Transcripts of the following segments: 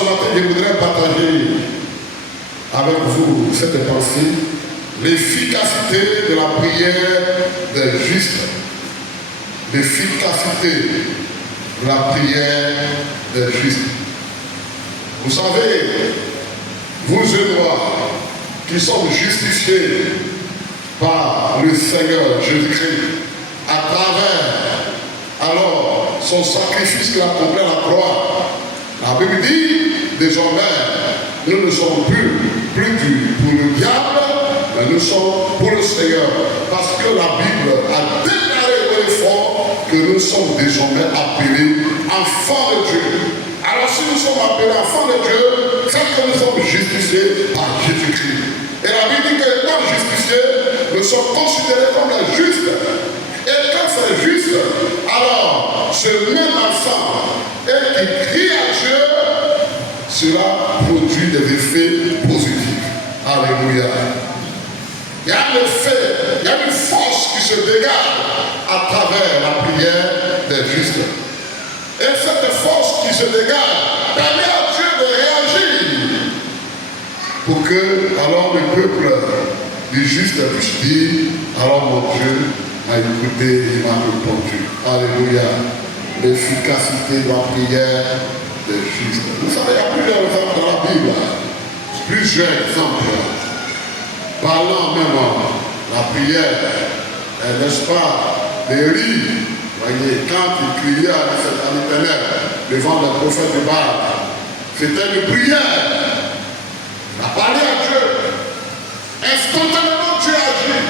ce matin, je voudrais partager avec vous cette pensée, l'efficacité de la prière des justes. L'efficacité de la prière des justes. Vous savez, vous et moi, qui sommes justifiés par le Seigneur Jésus-Christ, à travers alors son sacrifice qu'il a accompli à la croix. La Bible dit, désormais, nous ne sommes plus pour le diable, mais nous sommes pour le Seigneur. Parce que la Bible a déclaré très fort que nous sommes désormais appelés enfants de Dieu. Alors si nous sommes appelés enfants de Dieu, c'est que nous sommes justifiés par Jésus-Christ. Et la Bible dit que étant justifiés, nous sommes considérés comme les justes. Et quand c'est juste, alors ce même enfant qui crie à Dieu, cela produit des effets positifs. Alléluia. Il y a un effet, il y a une force qui se dégage à travers la prière des justes. Et cette force qui se dégage permet à Dieu de réagir pour que alors le peuple du juste puisse dire, alors mon Dieu a écouté, il m'a répondu. Alléluia. L'efficacité de la prière des justes. Vous savez, il y a plusieurs exemples dans la Bible. Plusieurs exemples. Parlant même la prière, n'est-ce pas, d'Élie. Voyez, quand il criait à l'Éternel devant le prophète de Baal, c'était une prière. Il a parlé à Dieu. Instantanément, Dieu agit.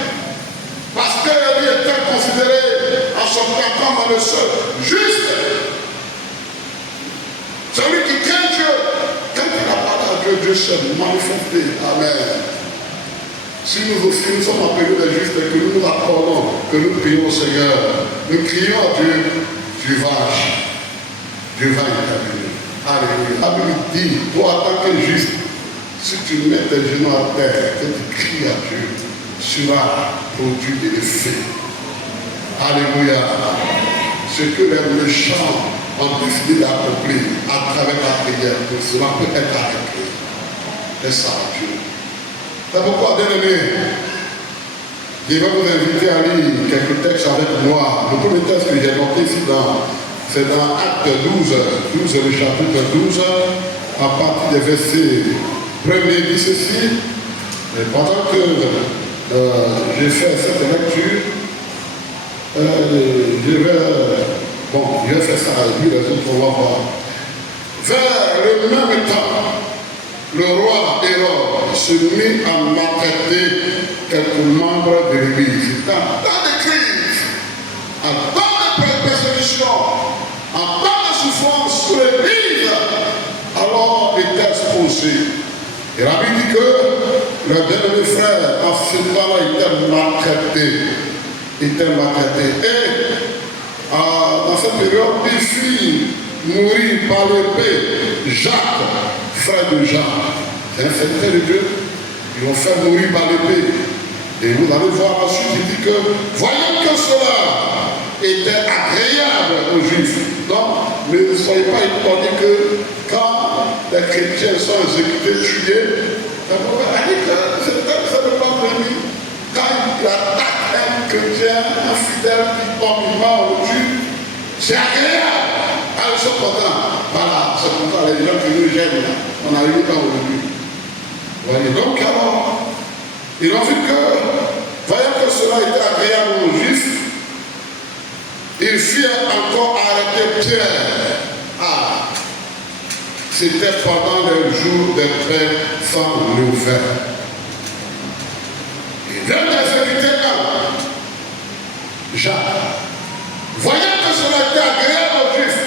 Parce qu'il était considéré en son temps comme le seul juste. Celui qui craint Dieu, quand il a parlé à Dieu, Dieu s'est manifesté. Amen. Si nous aussi nous sommes appelés les justes et que nous nous accordons, que nous prions au Seigneur, nous crions à Dieu, Dieu va agir. Dieu va intervenir. Alléluia. La Bible dit, toi en tant que juste, si tu mets tes genoux à terre, que tu cries à Dieu, cela produit des effets. Alléluia. Ce que les méchants ont décidé d'accomplir à travers la prière, que cela peut être arrêté. Et ça, Dieu. C'est pourquoi, bien aimé, je vais vous inviter à lire quelques textes avec moi. Le premier texte que j'ai noté ici, c'est dans Acte 12, le chapitre 12, à partir des versets 1er, dit ceci. Et pendant que j'ai fait cette lecture, je vais faire ça et puis les autres vont voir. Vers le même temps, le roi Hérode se mit à maltraiter quelques membres de l'Église. Dans des crises, en temps de persécution, en temps de souffrance, l'Église alors était exposée. Et la Bible dit que le bien-aimé frère, en ce temps-là, était maltraité. Et dans cette période, il fit mourir par l'épée Jacques, frère de Jean. C'est un serviteur de Dieu. Ils l'ont fait mourir par l'épée. Et vous allez voir ensuite, il dit que, voyant que cela était agréable aux Juifs, donc ne soyez pas étonnés que quand les chrétiens sont exécutés, tués, ça ne pas venir. Quand il attaque un chrétien, un fidèle qui tombe, il va au tue, c'est agréable. Alors, ils sont contents. Voilà, c'est pourquoi les gens qui nous gênent, on a eu temps aujourd'hui. Voyez, donc alors, ils ont vu que, voyant que cela était agréable aux Juifs, ils firent encore arrêter Pierre. Ah, c'était pendant le jour des pains sans levain. Et l'un des invités, Jacques, voyant que cela était agréable aux Juifs,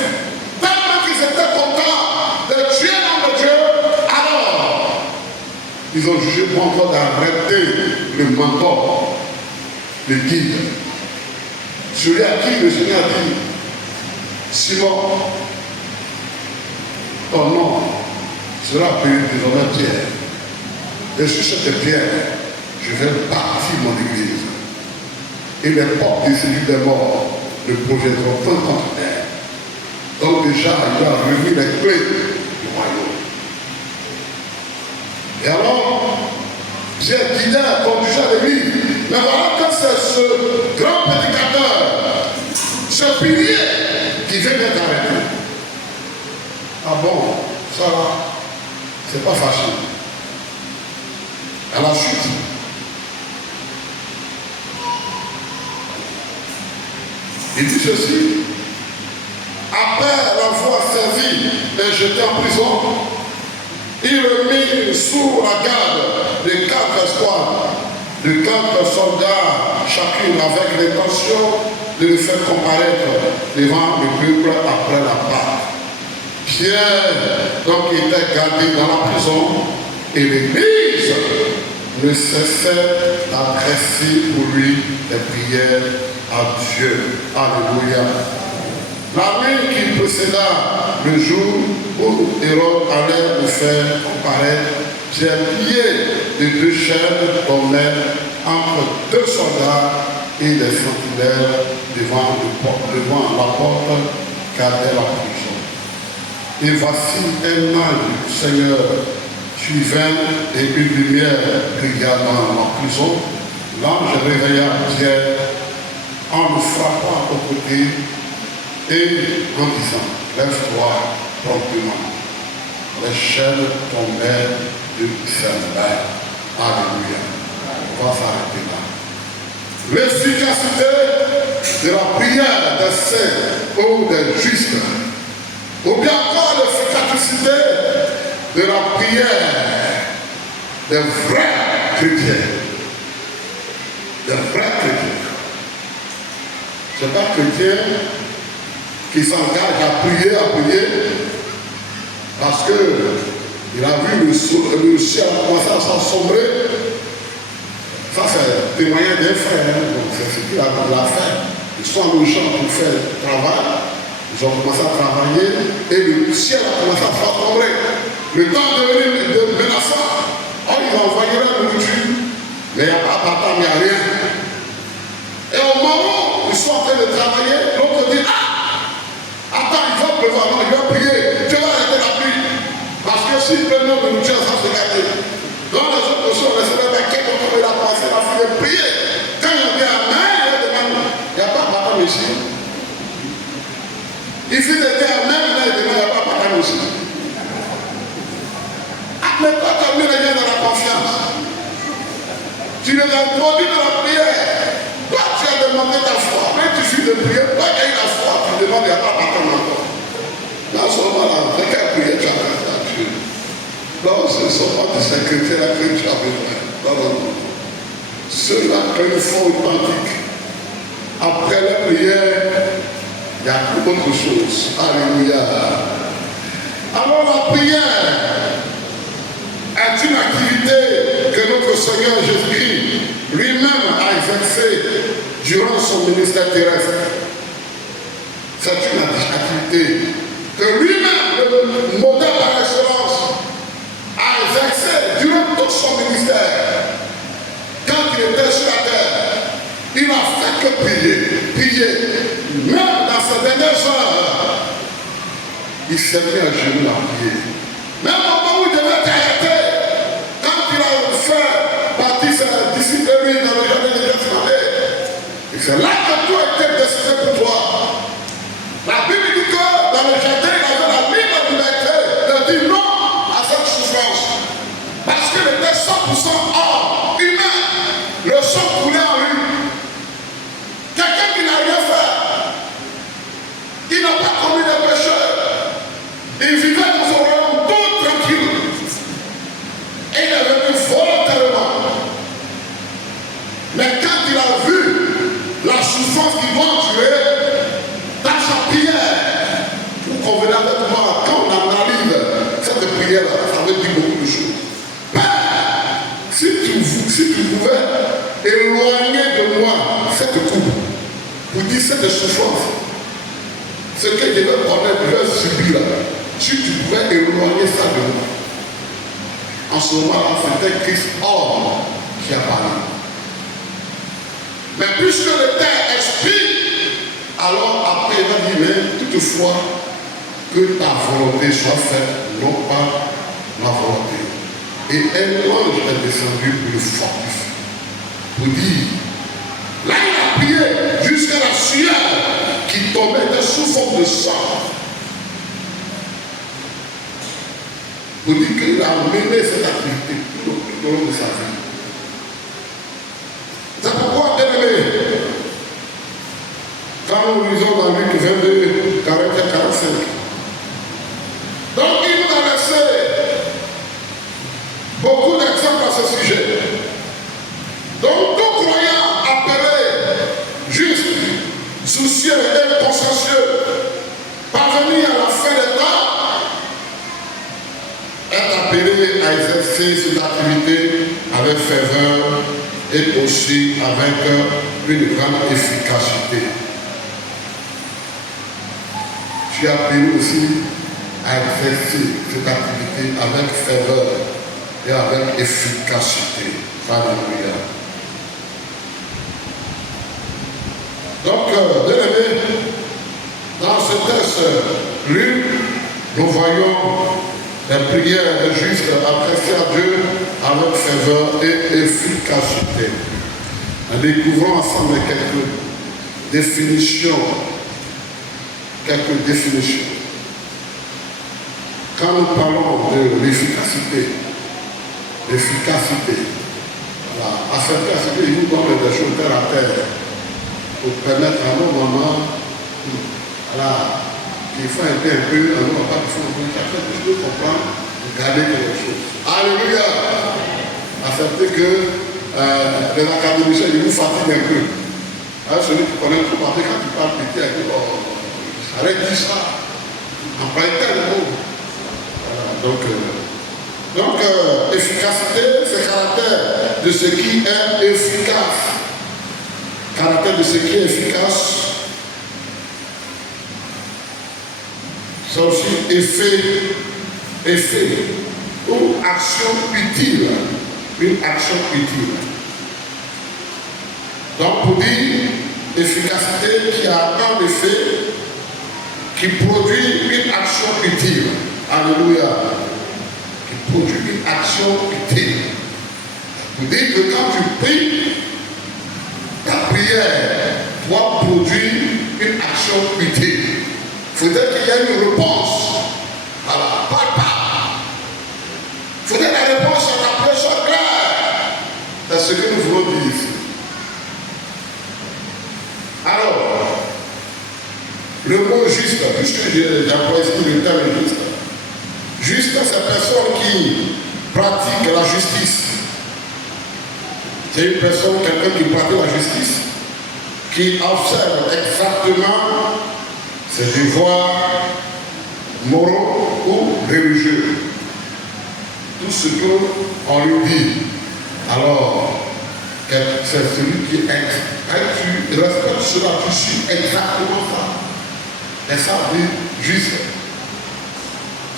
tellement qu'ils étaient contents de tuer l'homme de Dieu, alors ils ont jugé bon encore d'arrêter le mentor, le guide, celui à qui le Seigneur a dit, Simon, ton nom sera appelé désormais Pierre. Et sur cette pierre, je vais bâtir mon église. Et les portes du séjour des morts ne projetteront pas contre terre. Donc déjà, il a remis les clés du royaume. Et alors, Pierre guidait, conduisait l'église. Mais voilà que c'est ce grand prédicateur, ce pilier qui vient d'être arrêté. Ah bon, ça là, c'est pas facile. À la suite, il dit ceci. Après l'avoir servi et jeté en prison, il le mit sous la garde de 4 escouades, de 4 soldats, chacune avec l'intention de le faire comparaître devant le peuple après la Pâque. Pierre, donc, était gardé dans la prison et l'Église ne cessait d'adresser pour lui des prières à Dieu. Alléluia. La nuit qui précéda le jour où Hérode allait le faire comparaître, Pierre lié de 2 chaînes dormait entre 2 soldats et des sentinelles devant la porte gardait la prison. Et voici un ange du Seigneur suivant et une lumière brilla dans la prison. L'ange réveilla Pierre en le frappant au côté et en disant, lève-toi promptement. Les chaînes tombaient de ses mains. Alléluia. On va s'arrêter là. L'efficacité de la prière des saints ou des justes, ou bien encore l'efficacité de la prière des vrais chrétiens. Des vrais chrétiens. Ce n'est pas chrétien qui s'engage à prier, parce qu'il a vu le ciel commencer à s'assombrer. Ça, c'est témoignage d'un frère, donc c'est ce qu'il a fait. Ils sont allés au champ pour faire le travail, ils ont commencé à travailler, et le ciel a commencé à s'assombrer. Le temps de venir de menaçant, ils ont envoyé la nourriture, mais il n'y a pas d'attente, il n'y a rien. Et au moment où ils sont en train de travailler, l'autre dit, attends, il va pleuvoir, non, il va prier, Dieu va arrêter la pluie. Parce que s'il pleut non de nourriture, ça se garder. Dans les autres choses, on laisserait bien quelqu'un qui a commencé à finir de prier. Quand il dit Amen, il demande, il n'y a pas papa ici. Il finit de dire Amen, il demande, il n'y a pas papa ici. Mais toi, tu as mis les gens dans la confiance. Tu les as introduits dans la prière. Toi, tu as demandé ta foi. Mais tu finis de prier. Toi, tu as eu la foi. Tu demandes, il n'y a pas papa encore. Dans ce moment-là, c'est quelle prière tu as fait à Dieu? Non, ce ne sont pas des secrétaires que tu as besoin. Non, non, non. Ceux-là, quand ils font authentique, après la prière, il y a autre chose. Alléluia. Alors la prière est une activité que notre Seigneur Jésus-Christ lui-même a exercée durant son ministère terrestre. C'est une activité que lui-même, le modèle par excellence, a exercé durant tout son ministère. Quand il était sur la terre, il n'a fait que prier. Même dans ses dernières heures, il s'est mis à genoux à prier. Même au moment où il devait être arrêté, quand il a fait partie ses disciples dans le jardin de Gethsémani, et c'est là que tout a été décidé pour toi. La Bible dit que dans le jardin, il avait la libre liberté de dire non à cette souffrance. Parce qu'il était 100% homme, humain. Le sang coulait en lui. Quelqu'un qui n'a rien fait. Il n'a pas commis de péché. Il vivait dans son royaume tout tranquille. Et il avait vu volontairement. Mais quand il a vu la souffrance qui doit tuer, dans sa prière, vous convenez avec moi, quand on analyse cette prière-là, ça veut dire beaucoup de choses. Père, si tu pouvais éloigner de moi cette coupe, pour dire cette souffrance, ce que je vais connaître, je vais subir là, si tu pouvais éloigner ça de moi. En ce moment-là, c'était Christ homme qui a parlé. Mais puisque le Père esprit, alors après il va dire, mais toutefois, que ta volonté soit faite, non pas ma volonté. Et un ange est descendu pour le fortifier. Pour dire, là il a prié jusqu'à la sueur qui tombait sous forme de sang. Pour dire qu'il a mené cette activité tout au long de sa vie. C'est pourquoi, bien aimé, quand nous lisons dans Luc 22, 40 et 45, donc il nous a laissé beaucoup d'exemples à ce sujet. Donc tout croyant appelé juste, soucieux et consciencieux, parvenu à la fin des temps, est appelé à exercer cette activité avec ferveur et aussi avec une grande efficacité. Je suis appelé aussi à exercer cette activité avec ferveur et avec efficacité. Alléluia. Donc, bien aimé, dans ce texte lu, nous voyons les prières des justes adressées à Dieu avec ferveur et efficacité. En découvrant ensemble quelques définitions. Quand nous parlons de l'efficacité, voilà, à cette efficacité, il nous donne des choses terre à terre pour permettre à nos mamans, voilà, qu'il faut un peu, à nos papas qui font un peu, chacun puisse comprendre, garder quelque chose. Alléluia! Accepter que les académiciens, ils nous fatiguent un peu. Alors, celui qui connaît tout parler, quand tu parles petit, il dit, arrête de dire ça. En tel mot. Donc, efficacité, c'est caractère de ce qui est efficace. Caractère de ce qui est efficace. C'est aussi effet ou action utile. Une action utile. Donc, pour dire efficacité qui a un effet qui produit une action utile. Alléluia. Qui produit une action utile. Pour dire que quand tu pries, ta prière doit produire une action utile. Il faudrait qu'il y ait une réponse. Voilà, pas. Il faudrait la réponse à ta prière soit claire. C'est ce que nous voulons dire ici. Alors, le mot juste, puisque j'ai employé le terme juste, juste, c'est personne qui pratique la justice. C'est une personne, quelqu'un qui pratique la justice, qui observe exactement ses devoirs moraux ou religieux. Tout ce qu'on lui dit. Alors, c'est celui qui tu respectes cela, tu suis exactement ça. Et ça dit juste.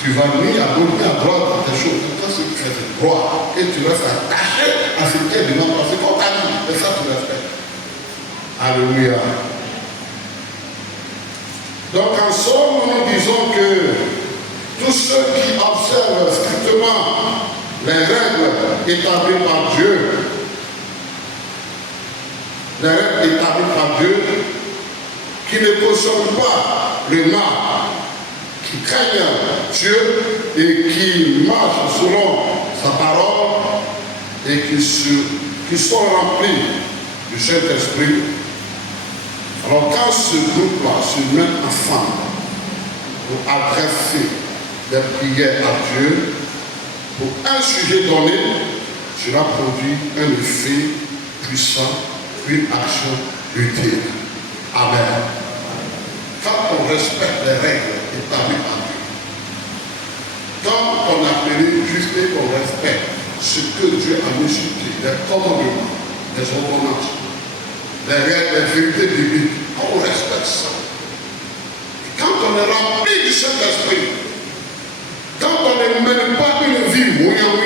Tu vas ni à gauche ni à droite des choses. Tout ce qui fait droit. Et tu restes attaché à ce qui est demandé. Parce qu'on t'a dit. Et ça, tu respectes. Alléluia. Donc en somme, nous disons que tous ceux qui observent strictement les règles établies par Dieu, qui ne cautionnent pas le mal, qui craignent Dieu et qui marchent selon sa parole et qui sont remplis du Saint-Esprit. Alors quand ce groupe-là se met ensemble pour adresser des prières à Dieu, pour un sujet donné, cela produit un effet puissant, une action utile. Amen. Quand on respecte les règles établies par Dieu, quand on appelle juste et qu'on respecte ce que Dieu a mis sur pied, les commandements, les ordonnances, les règles, les vérités bibliques, on respecte ça. Et quand on est rempli du Saint-Esprit, quand on ne mène pas une vie mouillant,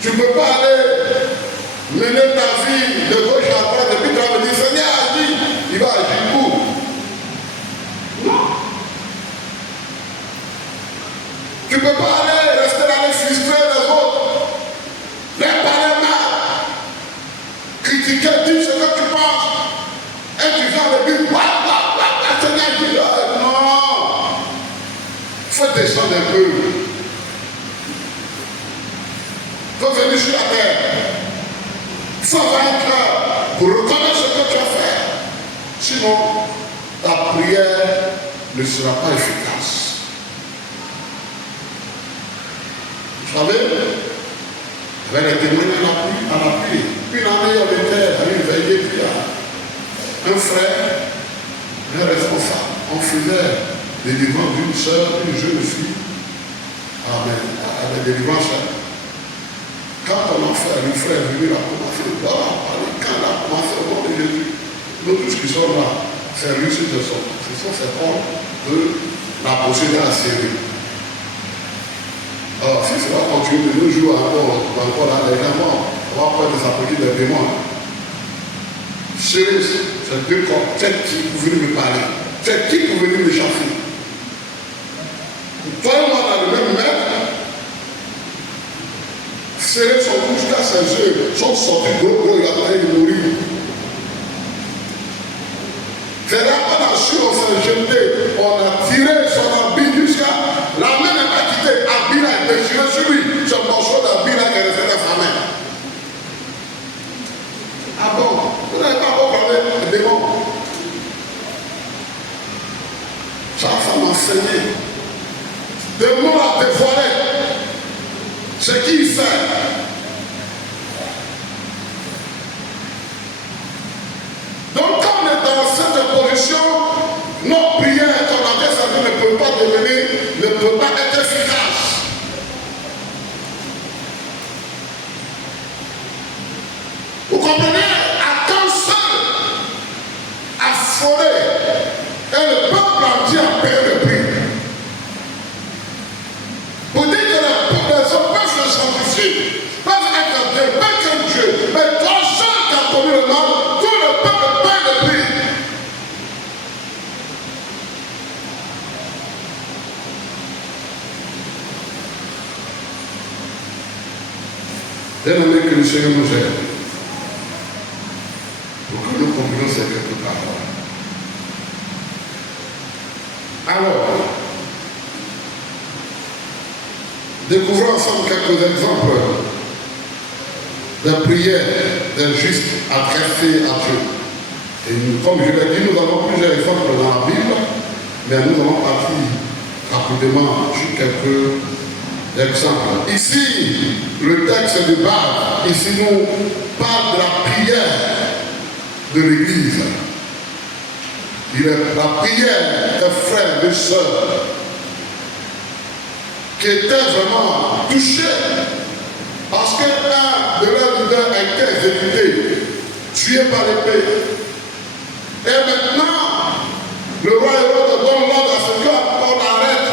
tu ne peux pas aller mener ta vie de gauche à droite et puis tu vas me dire, Seigneur agit, il va agir où? Non. Tu ne peux pas aller rester dans les frustrés critiquer, dire ce que tu penses. Et tu viens de dire, Seigneur dit, non. Il faut descendre un peu. Il faut venir sur la terre. Il faut avoir un cœur pour reconnaître ce que tu as fait. Sinon, ta prière ne sera pas efficace. Vous savez, avec les témoins à l'appui, une année on était à une veillée, puis un frère, un responsable, on faisait des délivrances d'une soeur, une jeune fille, avec des délivrances. Quand on a fait, le frère est venu, il a commencé à parler, quand il a commencé au nom de Jésus, nous tous qui sommes là, sérieux, ce sont ces hommes de la procédure à Syrie. Alors, si ça va continuer de nos jours encore là, les gens, on va pas les appliquer des démons. Sérieux, c'est deux corps. C'est qui pour venir me parler? C'est qui pour venir me chasser? Toi et moi, dans le même maître, serrer son bouche jusqu'à ses yeux, sont sortis gros, il a failli mourir. C'est là qu'on a su, on s'est jeté, on a tiré son habit jusqu'à. La main n'est pas quittée, l'habit a été tiré sur lui. Ce morceau d'habit là qui est resté dans sa main. Ah bon, vous n'avez pas encore parlé des démons. Ça m'a enseigné. Des mots à dévoiler. Ce qu'il fait. Donc quand on est dans cette position, nos prières, qu'on a dit, ça ne peut pas devenir, ne peut pas être efficace. Vous comprenez? Attends seul, affolé, et le peuple entier a payé le prix. Pour dire que les hommes peuvent se sanctifier, peuvent être Dieu, peuvent être Dieu, mais toi seul qui as commis le mal, tout le peuple paye le prix. Bien-aimé, que le Seigneur nous aide pour que nous comprenions ces quelques paroles. Alors, découvrons ensemble quelques exemples de prières d'un juste adressées à Dieu. Et nous, comme je l'ai dit, nous avons plusieurs exemples dans la Bible, mais nous allons partir rapidement sur quelques exemples. Ici, le texte de base, ici nous parle de la prière de l'Église. Il est la prière des frères, des sœurs, qui étaient vraiment touchés parce qu'un de leurs leaders a été exécuté, tué par l'épée. Et maintenant, le roi Hérode donne l'ordre à ce qu'on arrête.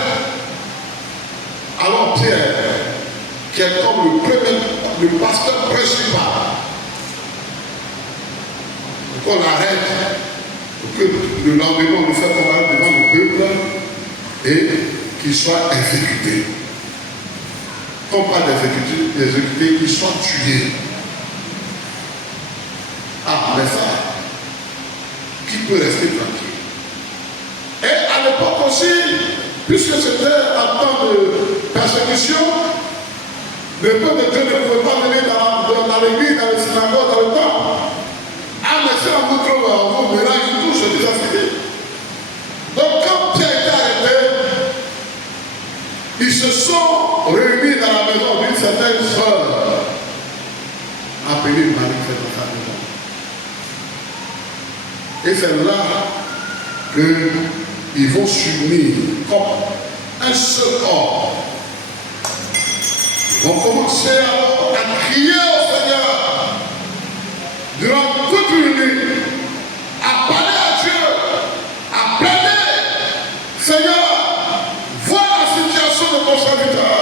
Alors Pierre, qui est comme le pasteur principal, qu'on arrête, pour que le lendemain on nous fait comparaître devant le peuple et qu'il soit exécuté. Comme pas d'exécuté, qu'il soit tué. Ah, mais ça, qui peut rester tranquille? Et à l'époque aussi, puisque c'était un temps de persécution, le peuple de Dieu ne pouvait pas venir dans l'église, dans les synagogues, dans le temple. Ah, mais si on vous trouve, on vous mélange tout, c'est déjà fini. Donc quand Pierre était arrêté, ils se sont réunis dans la maison d'une certaine sœur, appelée Marie, c'est dans sa maison. Et c'est là qu'ils vont s'unir comme un seul homme. Ils vont commencer alors à crier au Seigneur durant toute une nuit, à parler à Dieu, à plaider. Seigneur, vois la situation de ton serviteur.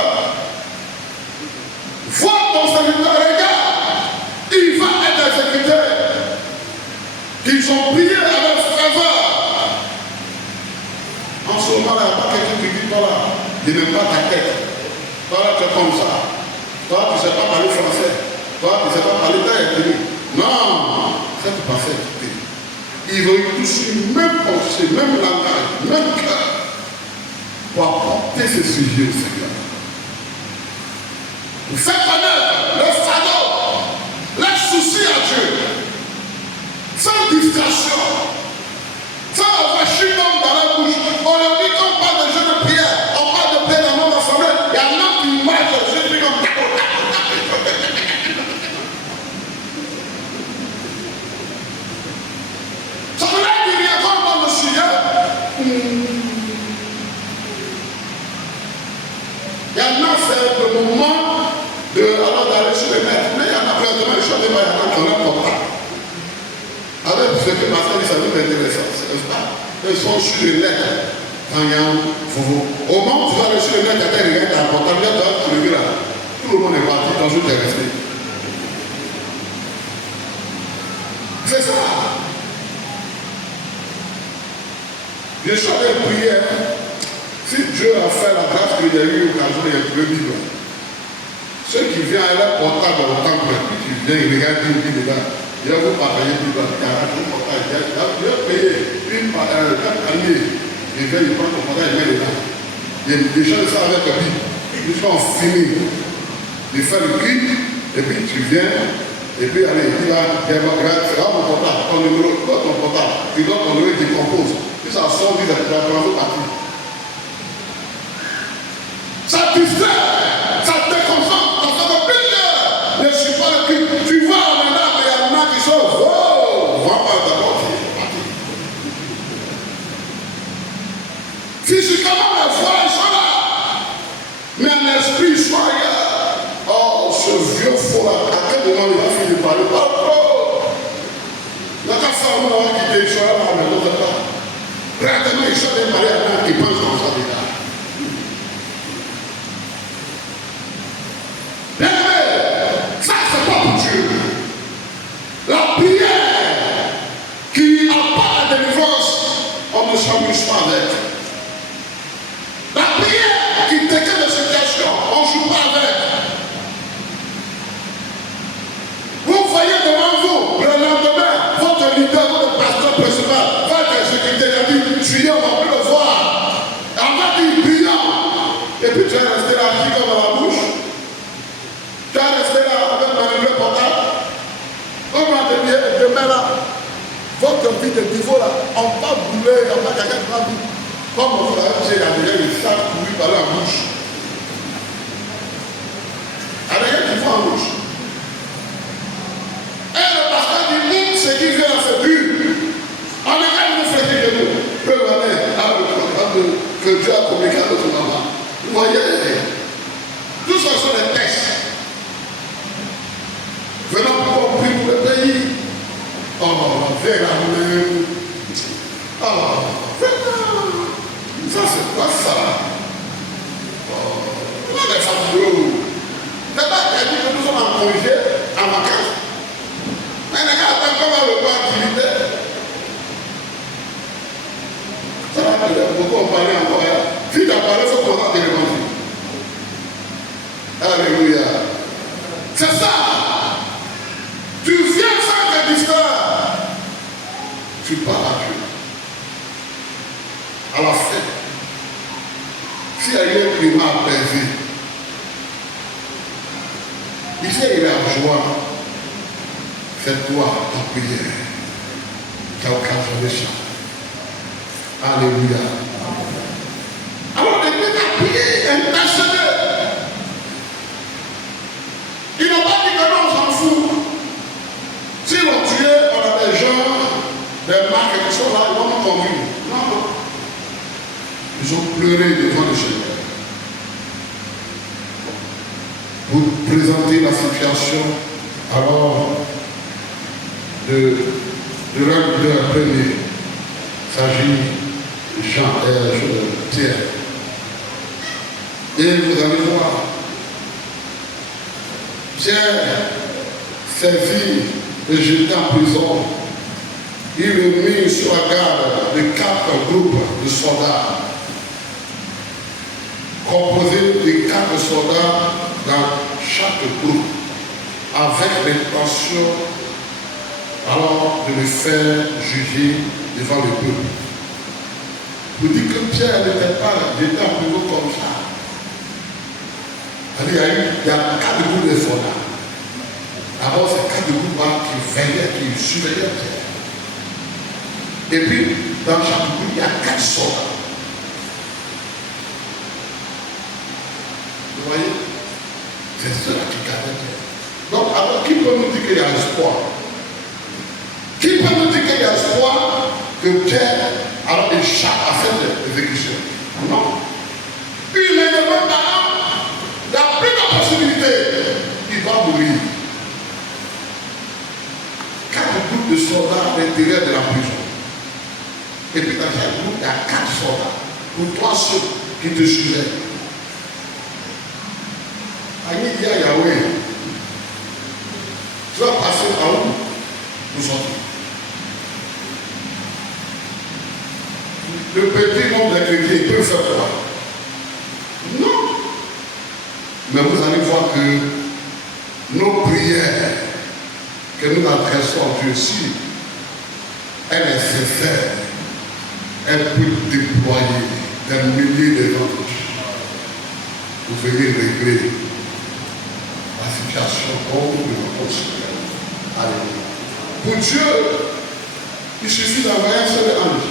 Vois ton serviteur, regarde, il va être exécuté. Ils ont prié avec faveur. En ce moment-là, il n'y a pas quelqu'un qui dit, voilà, il n'aime pas ta tête. Toi, tu es comme ça. Toi, tu ne sais pas parler français. Toi, tu ne sais pas parler taille. Non. Ils vont toucher même pensée, même langage, même cœur pour apporter ce sujet au Seigneur. Vous faites connaître le fardeau, les soucis à Dieu, sans distraction, sans avoir chewing-gum dans la bouche. On leur dit qu'on parle de jeu de prière, on parle de prière dans notre assemblée. Il y a un homme qui marche le jeu de prière comme ça veut dire qu'il y a comme dans le sujet. Il y en a, c'est le moment d'aller sur les maîtres. Mais il y en a plein de gens, je ne sais pas, il y en a qui ont un portable. Alors, ce que ma femme dit, ça nous intéresse, n'est-ce pas? Ils sont sur les lettres. Quand il y a un foufou. Au moment où tu vas aller sur les lettres, il y a quelqu'un qui a un portable, il y a un truc là. Tout le monde est parti, dans une resté. C'est ça. Je suis en train de prier. Si Dieu a fait la grâce qu'il y a eu l'occasion, il y a deux Bibles. Ceux qui viennent à leur portable au temple, puis tu viens, ils regardent une Bible là. Il va vous partager une Bible. Il y a un portable. Il a payé une année. Il vient, il prend ton portable, il met dedans. Il y a des gens qui sont avec la Bible. Ils sont finis. Il fait le clic, et puis tu viens, et puis allez, il va, c'est là mon portable, ton numéro, quoi ton portable. Il donne ton numéro, il compose. Puis ça sort, il va prendre partie. Ça distrait, ça te déconcentre, ça fait plaisir. Ne suis pas le cul. Tu vois maintenant, il y a un man qui sort. Oh, va pas d'abord. Physiquement, la foi, ils sont là. Mais en esprit, ils sont ailleurs. Oh, ce vieux faux là, à quel moment il va finir de parler? Oh, la femme qui quitté, ils sont là, mais l'autre pas. Pratiquement, ils sont des mariés à qui pensent comme ça déjà. Ça, c'est pas pour Dieu. La prière qui apporte la délivrance, on ne s'amuse pas avec. La prière qui décale de situation, on ne joue pas avec. Vous voyez devant vous, le lendemain, votre leader, votre pasteur principal, votre secrétaire a dit, tu on va plus le voir. On va dire brillant. Et puis tu es resté là, comme dans la bouche. Tu vas rester là avec ma portable. On va te dire, demain là, votre vie de niveau là, on va brûler, on va quelqu'un qui va vivre. Comme on va dire, il y a déjà des sacs pourris par la bouche. Il y a rien qui va en bouche. Et le pasteur dit, ce qui vient à ce but, on est quand même fait que nous. Peu aller que Dieu a communiqué à notre maman. Vous voyez, tout ça sont des textes. Venons pour prier pour le pays. Oh, vers la main. Oh, ça c'est quoi ça? Oh, on a des familles. D'abord, il a dit que nous sommes en congé, en vacances. Mais les gars, comment le voir activité? Ça va peut-être beaucoup en parler encore. Si tu as parlé, il faut qu'on a des réponses. Alléluia. C'est ça. Tu viens sans te distraire. Tu parles à Dieu. À la fête. S'il y a eu un climat apaisé, ici il est en joie. C'est toi ta prière qui a occasionné ça. Alléluia. Alors, depuis ta prière intentionnelle, ils n'ont pas dit que non, on s'en fout. Si l'on tué, on a des gens, des marques qui sont là, ils vont nous convaincre. Non, non. Ils ont pleuré devant le Seigneur. Pour présenter la situation, alors, de l'un de la première, il s'agit de Pierre. Et vous allez voir, Pierre, servi et jeté en prison, il le mit sur la garde de 4 groupes de soldats, composés de 4 soldats dans chaque groupe, avec l'intention alors de le faire juger devant le peuple. Vous dites que Pierre n'était pas j'étais en prison comme ça. Il y a 4 groupes de soldats. D'abord, c'est 4 groupes qui veillaient, qui surveillaient Pierre. Et puis, dans chaque groupe, il y a 4 soldats. Vous voyez? C'est cela qui gardait Pierre. Donc, alors, qui peut nous dire qu'il y a espoir? Qui peut nous dire qu'il y a espoir que Pierre, alors, échappe à cette exécution? Non. Il n'est même pas. Il n'y a plus de possibilité. Il va mourir. 4 groupes de soldats à l'intérieur de la prison. Et puis dans chaque groupe, il y a 4 soldats. Pour toi, ceux qui te surveillent. Aïe, dit à Yahweh, tu vas passer par où pour sortir? Le petit nombre de chrétiens, il peut faire quoi? Non. Mais vous allez voir que nos prières que nous adressons à Dieu ici, elle est sincère. Elle peut déployer des milliers de gens. Vous venez régler la situation comme nous le considérons. Alléluia. Pour Dieu, il suffit d'avoir un seul ange.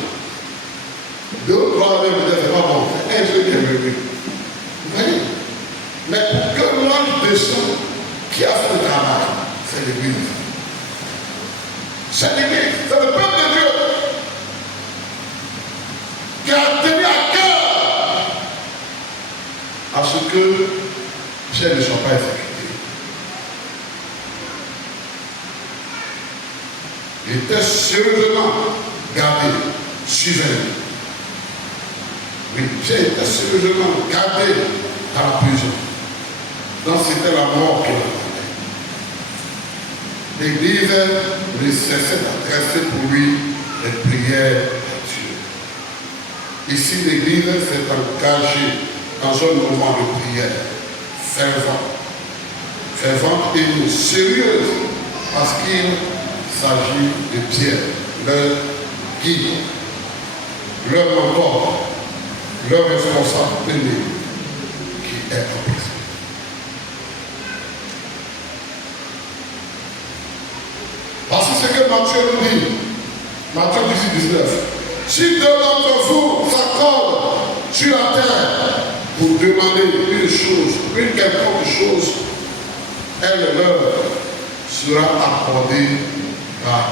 2 ou 3 même, peut-être, c'est pas bon. Un seul qui est venu. Vous voyez? Mais pour que l'ange descende, qui a fait le travail? C'est l'Église. C'est l'Église, c'est le peuple de Dieu qui a tenu à cœur à ce que Pierre ne soit pas exécuté. Il était sérieusement gardé, surveillé. Oui, Pierre était sérieusement gardé dans la prison. Donc c'était la mort qu'il attendait. L'Église ne cessait d'adresser pour lui les prières à Dieu. Ici, l'Église s'est engagée dans un moment de prière fervent et sérieuse, parce qu'il s'agit de Pierre, leur guide, leur mentor, leur responsable aîné qui est en prison. Voici ce que Matthieu nous dit. Matthieu 18, 19. Si 2 d'entre vous s'accordent sur la terre pour demander une chose, une quelconque chose, elle leur sera accordée par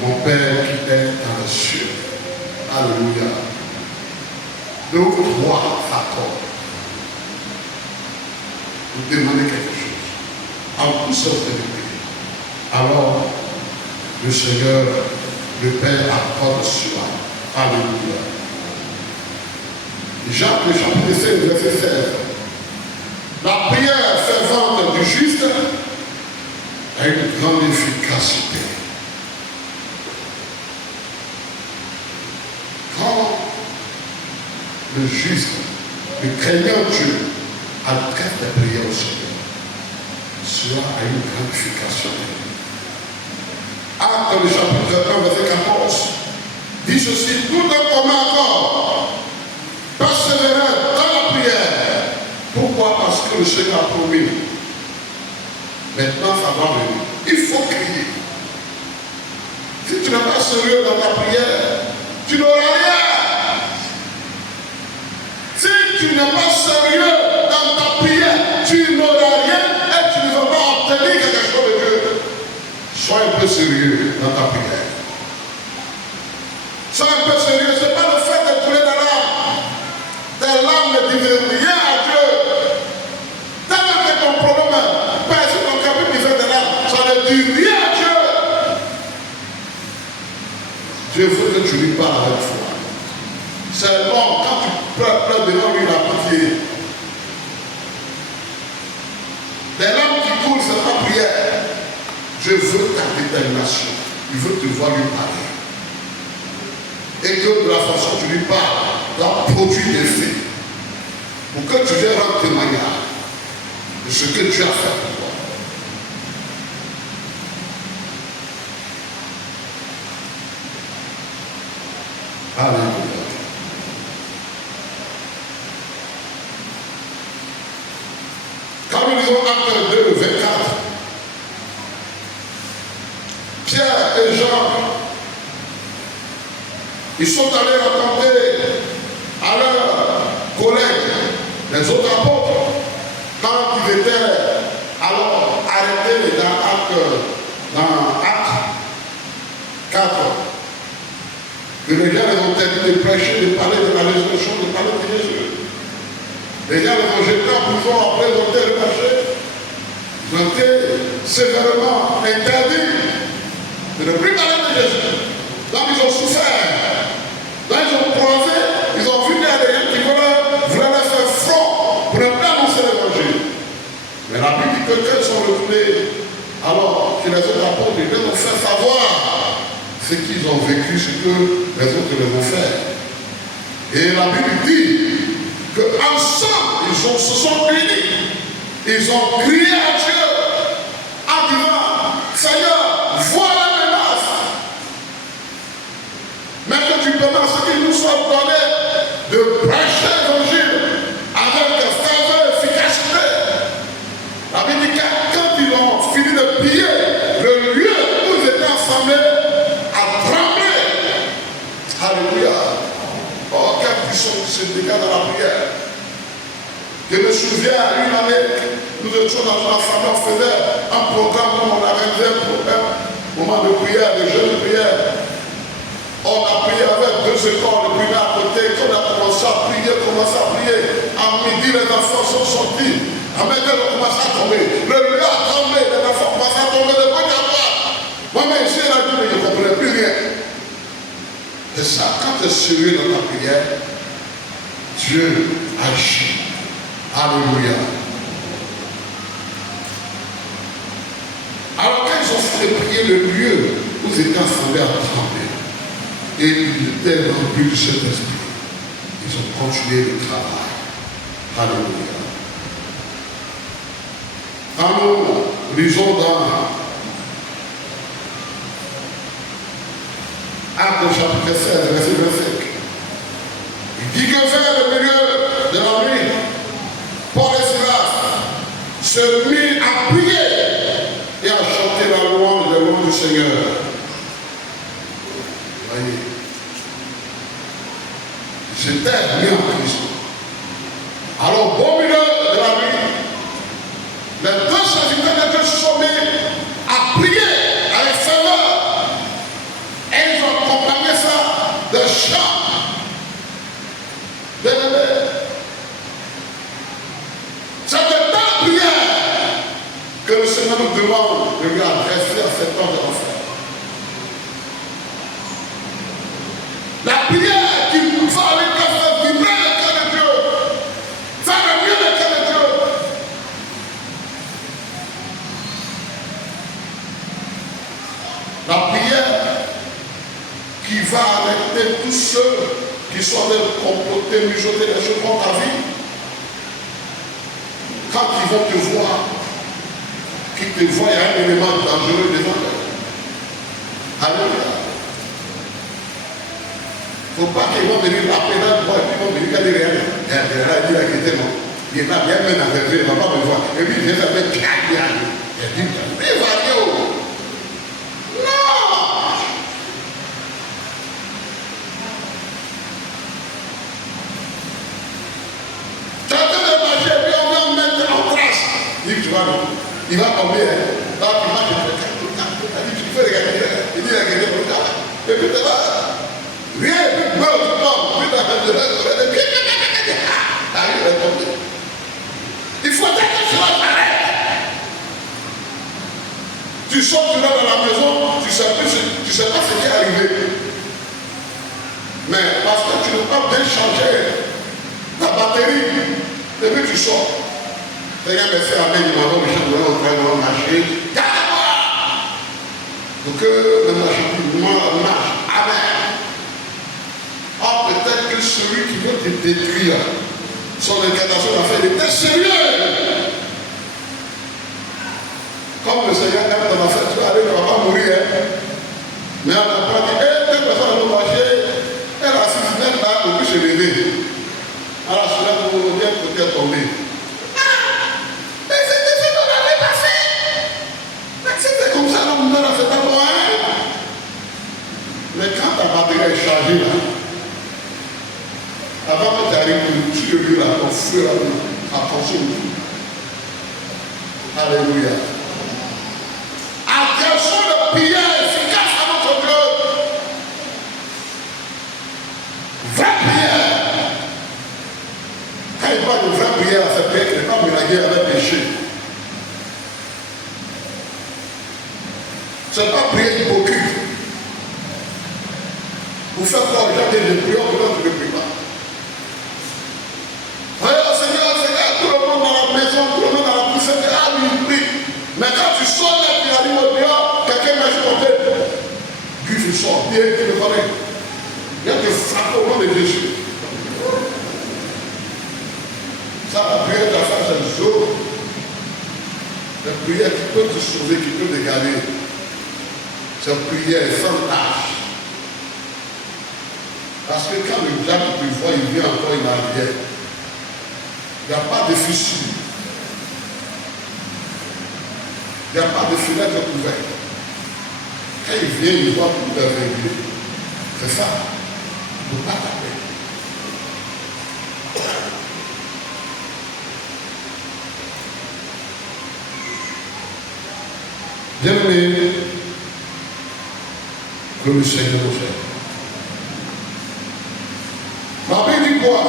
mon Père qui est dans les cieux. Alléluia. 2 ou 3 s'accordent pour demander quelque chose, en toute sincérité. Alors, le Seigneur, le Père, accorde cela. Alléluia. Jacques, le chapitre 5, verset 16. La prière fervente du juste a une grande efficacité. Quand le juste, le craignant Dieu, adresse la prière au Seigneur, cela a une grande efficacité. Acte le chapitre 1, verset 14, dit ceci: tout un commun accord, persévérer dans la prière. Pourquoi? Parce que le Seigneur a promis. Maintenant, ça va venir. Il faut crier. Si tu n'es pas sérieux dans ta prière, tu n'auras rien. Si tu n'es pas sérieux dans ta prière, tu n'auras rien et tu ne vas pas obtenir quelque chose de Dieu. Sois un peu sérieux dans ta prière. Sois un peu sérieux. Ce n'est pas le fait de couler des larmes. Tes larmes ne disent rien à Dieu. Tellement que ton problème, pèse sur ton cœur, qui fait des larmes, ça ne dit rien à Dieu. Dieu veut que tu lui parles avec foi. C'est l'homme, quand tu pleures devant lui, la pitié. Les larmes qui coulent, c'est ta prière. Dieu veut ta détermination. Il veut te voir lui parler. Et que de la façon dont tu lui parles, doit produire des faits. Pour que tu viennes rendre témoignage de ce que Dieu a fait pour toi. Alléluia. Quand nous lisons Actes 2, 24, Pierre et Jean, ils sont allés raconter à leurs collègues, les autres apôtres, quand ils étaient alors arrêtés dans Actes 4, que les gens les ont terminés de prêcher, de parler de la résurrection, de parler de Jésus. Les gens les ont jetés en prison, après ils ont été relâchés. Ils ont été sévèrement interdits de ne plus parler de Jésus. Donc ils ont souffert. Là ils ont croisé, ils ont vu des gens qui voulaient leur faire front pour ne plus annoncer l'évangile. Mais la Bible dit que quand ils sont retournés, alors que les autres apôtres, ils leur ont fait savoir ce qu'ils ont vécu, ce que les autres les ont fait. Et la Bible dit qu'ensemble, ils se sont unis. Ils ont crié à Dieu en disant, Seigneur, voilà la menace. Mais que tu permets ce qu'il nous soit donné de prêcher l'évangile avec ferveur et efficacité. La Bible dit que quand ils ont fini de piller, le lieu où ils étaient assemblés a tremblé. Alléluia. Oh, quelle puissance qui se dégage dans la prière. Je me souviens, une année, nous étions dans une assemblée, on faisait un programme où on organisait un moment de prière, de jeûne de prière. On a prié avec 2 écoles, le primaire à côté. Quand on a commencé à prier, à midi, les enfants sont sortis. À midi, ils ont commencé à tomber. Le lieu a tremblé, les enfants ont commencé à tomber de gauche à droite. Moi-même, ici, là, je ne comprenais plus rien. Et ça, quand tu es sérieux dans ta prière, Dieu agit. Alléluia. Alors quand ils ont fait prier, le lieu où ils étaient assemblés à trembler, et ils étaient remplis du Saint-Esprit, ils ont continué le travail. Alléluia. Quand nous lisons dans Actes chapitre 16, verset 25, il dit que vers le milieu de la nuit, Paul et Silas se mirent à prier et à chanter la louange du Seigneur. Voyez, ils étaient mis en prison. Alors, au milieu de la nuit, les 2 serviteurs de Dieu se sont mis à prier avec ferveur. Et ils ont accompagné ça de chants. C'est de la prière que le Seigneur nous demande de lui adresser à cet homme de l'enfer. La prière qui va avec la faire vibrer le cœur de Dieu, faire le mieux le cœur de Dieu. La prière qui va arrêter tous ceux qui sont des complotés, mijoter des choses contre ta vie. Quand ils vont te voir, qu'ils te voient, il y a un élément dangereux devant eux. Alléluia. Il ne faut pas qu'ils vont venir l'appeler dans le bois et puis ils vont venir regarder rien. Il a quitté moi. Il est là, bien même avec lui, il ne va pas me voir. Et puis il vient faire mettre claque. Il dit, mais va-y. Non! Tu as de marcher, puis on va me mettre en trace. Il dit, tu vois, non? Il va tomber. Là, tu marches, il dit, tu peux regarder. Il dit, regardez pour le gars. Et puis tu vas. Rien, puis non, puis il faut être que cela s'arrête. Tu sors, tu vas dans la maison, tu ne sais pas ce qui est arrivé. Mais parce que tu n'as pas bien changé la batterie, et puis tu sors. Seigneur, merci, amen, il m'a dit, je vais au train de marcher. Garde-moi! Pour que le marche, marche. Amen. Or, peut-être que celui qui veut te détruire, son incantation d'affaires, il était sérieux. Comme le Seigneur aime ton affaire, tu vas pas mourir. Hein? Mais on n'a pas dit, telle personne va marcher, elle a qui est tombé. Mais c'était ce qu'on n'avait pas fait. Mais c'était comme ça, on ne l'a fait pas pour rien. Mais quand ta batterie est chargée là, avant que tu arrives, tu le vis là, ton feu là, ça consomme tout. Alléluia. Attention de prière efficace à notre Dieu. Vraie prière. Quand il parle de vraie prière, c'est prière qui n'est pas mélangée avec péché. Ce n'est pas prière hypocrite. Vous faites quoi aux gens qui ne prient pas, tu ne pries pas. Seigneur, tout le monde dans la maison, tout le monde dans la poussette, ah oui, il prie. Mais quand tu sors là, tu arrives au dehors, quelqu'un m'a chanté. Puis tu sors, bien, tu le connais. Il y a des frappes au nom de Jésus. Ça, la prière de la femme, c'est le jour. La prière qui peut te sauver, qui peut te garder. Cette prière est sans tâche. Parce que quand le diable te voit, il vient encore, il arrive. Il n'y a pas de fissure. Il n'y a pas de fenêtre ouverte. Quand il vient, il voit tout est réglé. C'est ça. Il ne peut pas taper. Bien-aimé, que le Seigneur nous fait. La Bible dit quoi?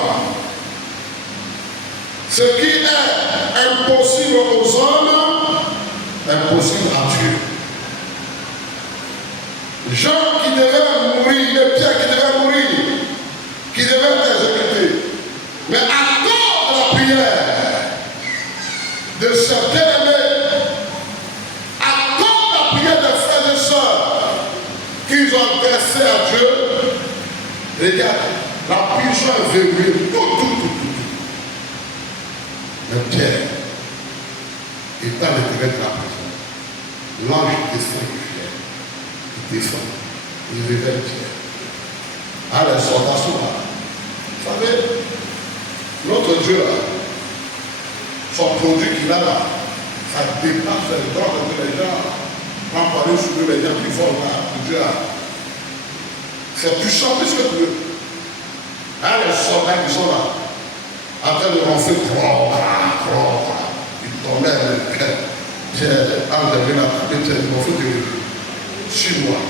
Ce qui est impossible aux hommes, impossible à Dieu. Jean qui devait mourir, les Pierre qui devait mourir, qui devait être exécuté. Mais à cause de la prière de ces bien-aimés, à cause de la prière des frères et sœurs qu'ils ont adressé à Dieu, regarde, la prison est verrouillée, tout. Le Pierre est à l'intérieur de la prison. L'ange descend du fiel. Il descend. Il révèle Pierre. Ah, les soldats sont là. Vous savez, notre Dieu là, son produit qu'il a là, ça dépasse les droits que les gens vont parler sur eux, les gens qui volent là, le Dieu là. C'est puissant plus que Dieu. Ah, les soldats qui sont là. Après le ronfler, il tombait avec Pierre, enlevé la table, Pierre, il m'a fait de 6 mois.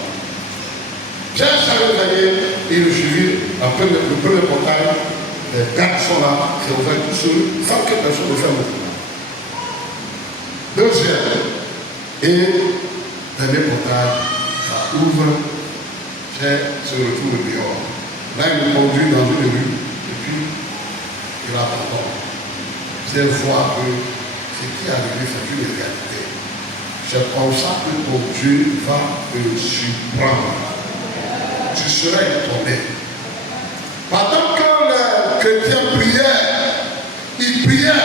Pierre s'est réveillé, et il suivit après le premier portail, les gardes sont là, c'est ouvert tout seul, sans que personne ne fasse le plan. Deuxième, et dernier portail, ça ouvre, Pierre se retrouve dehors. Là, il me conduit dans une rue, et puis il abandonne. Pierre voit que ce qui est arrivé, c'est une réalité. C'est comme ça que ton Dieu va te surprendre. Tu seras étonné. Pendant que les chrétiens priaient, ils priaient.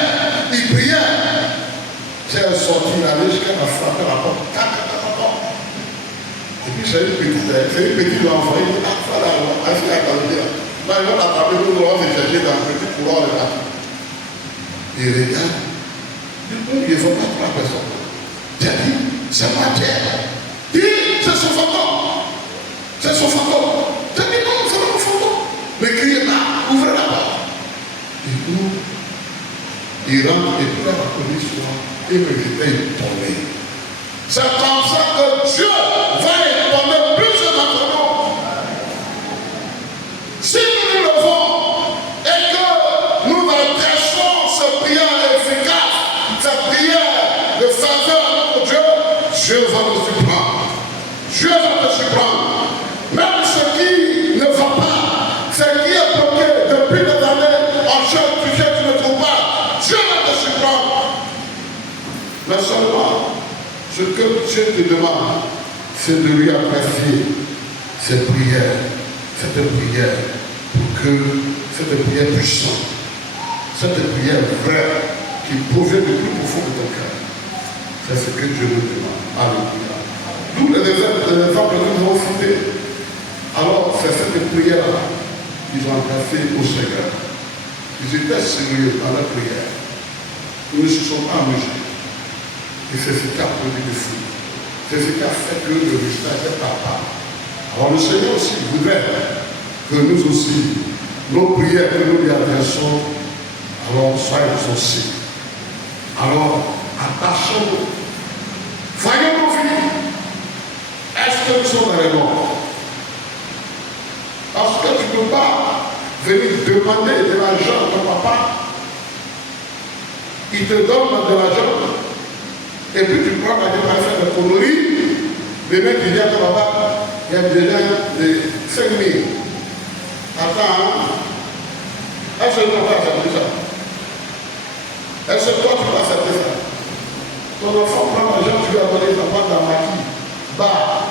Pierre est sorti, il allait jusqu'à la frappe la porte. Et puis c'est une petite enfant, il dit, voilà, est-ce qu'il a gagné là? Là, ils vont l'attraper, nous allons se chercher dans un petit couloir de là. Il regarde. Il ne faut pas prendre personne. J'ai dit, c'est pas Pierre. Dis, c'est son fantôme. C'est son fantôme. J'ai dit, non, c'est mon fantôme. Mais criez là, ouvrez la porte. Il ouvre. Il rentre et puis là, la police soit. Et me dit, tombé. C'est comme ça que Dieu va étonner plus d'entre nous. Si nous nous levons et que nous adressons cette prière efficace, cette prière de faveur à notre Dieu, Dieu va nous surprendre. Dieu va te surprendre. Même ce qui ne va pas, ce qui est bloqué depuis des années, en chaque sujet tu ne trouves pas, Dieu va te surprendre. Mais seulement, ce que Dieu te demande, c'est de lui apprécier cette prière pour que cette prière puissante, cette prière vraie, qui provient du plus profond de ton cœur. C'est ce que Dieu nous demande. Alléluia. D'où les exemples que nous avons cités. Alors, c'est cette prière-là qu'ils ont adressée au Seigneur. Ils étaient sérieux dans leur prière. Ils ne se sont pas amusés. Et c'est ce qui a produit des fruits. C'est ce qui a fait que le résultat était palpable. Alors le Seigneur aussi voudrait que nous aussi, nos prières que nous lui adressons, alors soient exaucées. Alors, attachons-nous. Voyons nos vies. Est-ce que nous sommes dans les morts? Parce que tu ne peux pas venir demander de l'argent à ton papa. Il te donne de l'argent. Et puis tu prends l'argent pour faire des conneries. Le mec il dit à ton papa, il y a déjà de 5 000. Attends, est-ce que tu vas accepter ça? Est-ce que toi tu vas accepter ça? Ton enfant prend l'argent, tu lui as donné ta part dans maquis. Bah,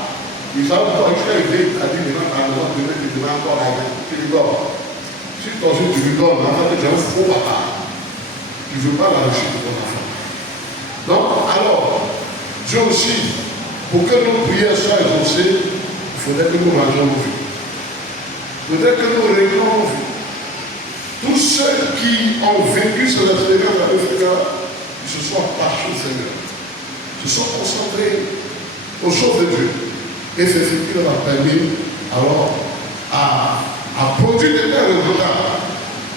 il savent pas jusqu'à arriver à dire maintenant à la maison, demain tu demandes encore l'argent. Tu lui donnes. Si ton jour tu lui donnes, en fait, tu as un faux papa. Tu ne veux pas la réussite de ton enfant. Donc, alors, Dieu aussi, pour que nos prières soient exaucées, il faudrait que nous rangeons nos vies. Il faudrait que nous réglons nos vies. Tous ceux qui ont vécu sur le Seigneur, ils se sont attachés au Seigneur. Ils se sont concentrés aux choses de Dieu. Et c'est ce qui leur a permis alors à produire de tels résultats.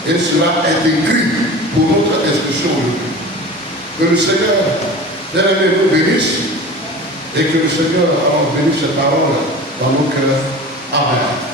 Et cela est écrit pour notre instruction aujourd'hui. Que le Seigneur, bien-aimé, nous bénisse et que le Seigneur alors bénisse cette parole dans nos cœurs. Amen.